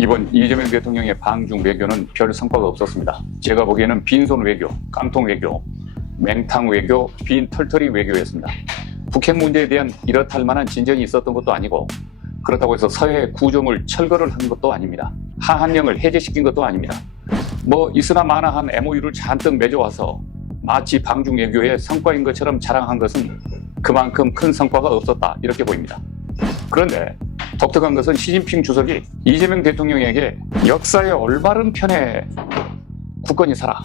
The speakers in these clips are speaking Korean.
이번 이재명 대통령의 방중 외교는 별 성과가 없었습니다. 제가 보기에는 빈손 외교, 깡통 외교, 맹탕 외교, 빈 털털이 외교였습니다. 북핵 문제에 대한 이렇다 할 만한 진전이 있었던 것도 아니고 그렇다고 해서 서해 구조물 철거를 한 것도 아닙니다. 하한령을 해제시킨 것도 아닙니다. 뭐 있으나 마나한 MOU를 잔뜩 맺어와서 마치 방중 외교의 성과인 것처럼 자랑한 것은 그만큼 큰 성과가 없었다 이렇게 보입니다. 그런데 독특한 것은 시진핑 주석이 이재명 대통령에게 역사의 올바른 편에 굳건히 살아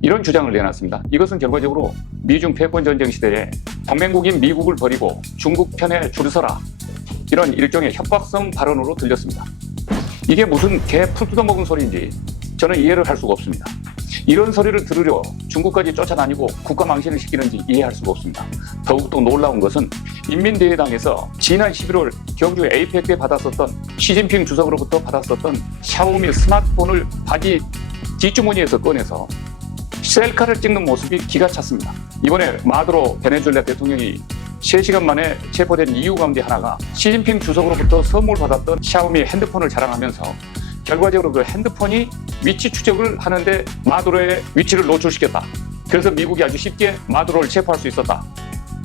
이런 주장을 내놨습니다. 이것은 결과적으로 미중 패권 전쟁 시대에 동맹국인 미국을 버리고 중국 편에 줄 서라 이런 일종의 협박성 발언으로 들렸습니다. 이게 무슨 개풀 뜯어먹은 소리인지 저는 이해를 할 수가 없습니다. 이런 소리를 들으려 중국까지 쫓아다니고 국가 망신을 시키는지 이해할 수가 없습니다. 더욱더 놀라운 것은 인민대회당에서 지난 11월 경주 에이펙 때 받았었던 시진핑 주석으로부터 받았었던 샤오미 스마트폰을 바지 뒷주머니에서 꺼내서 셀카를 찍는 모습이 기가 찼습니다. 이번에 마두로 베네수엘라 대통령이 3시간 만에 체포된 이유 가운데 하나가 시진핑 주석으로부터 선물 받았던 샤오미 핸드폰을 자랑하면서 결과적으로 그 핸드폰이 위치 추적을 하는데 마두로의 위치를 노출시켰다. 그래서 미국이 아주 쉽게 마두로를 체포할 수 있었다.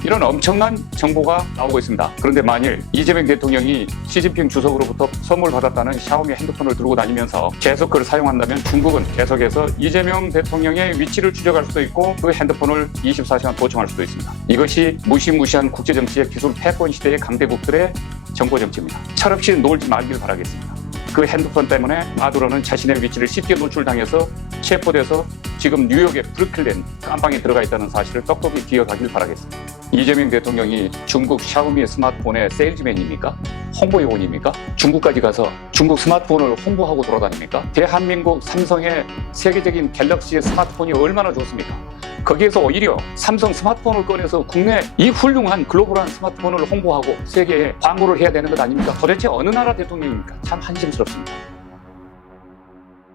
이런 엄청난 정보가 나오고 있습니다. 그런데 만일 이재명 대통령이 시진핑 주석으로부터 선물 받았다는 샤오미 핸드폰을 들고 다니면서 계속 그걸 사용한다면 중국은 계속해서 이재명 대통령의 위치를 추적할 수도 있고 그 핸드폰을 24시간 도청할 수도 있습니다. 이것이 무시무시한 국제정치의 기술 패권 시대의 강대국들의 정보정치입니다. 철없이 놀지 말길 바라겠습니다. 그 핸드폰 때문에 마두로는 자신의 위치를 쉽게 노출당해서 체포돼서 지금 뉴욕의 브루클린 깜방에 들어가 있다는 사실을 똑똑히 기억하길 바라겠습니다. 이재명 대통령이 중국 샤오미 스마트폰의 세일즈맨입니까? 홍보 요원입니까? 중국까지 가서 중국 스마트폰을 홍보하고 돌아다닙니까? 대한민국 삼성의 세계적인 갤럭시의 스마트폰이 얼마나 좋습니까? 거기에서 오히려 삼성 스마트폰을 꺼내서 국내 이 훌륭한 글로벌한 스마트폰을 홍보하고 세계에 광고를 해야 되는 것 아닙니까? 도대체 어느 나라 대통령입니까? 참 한심스럽습니다.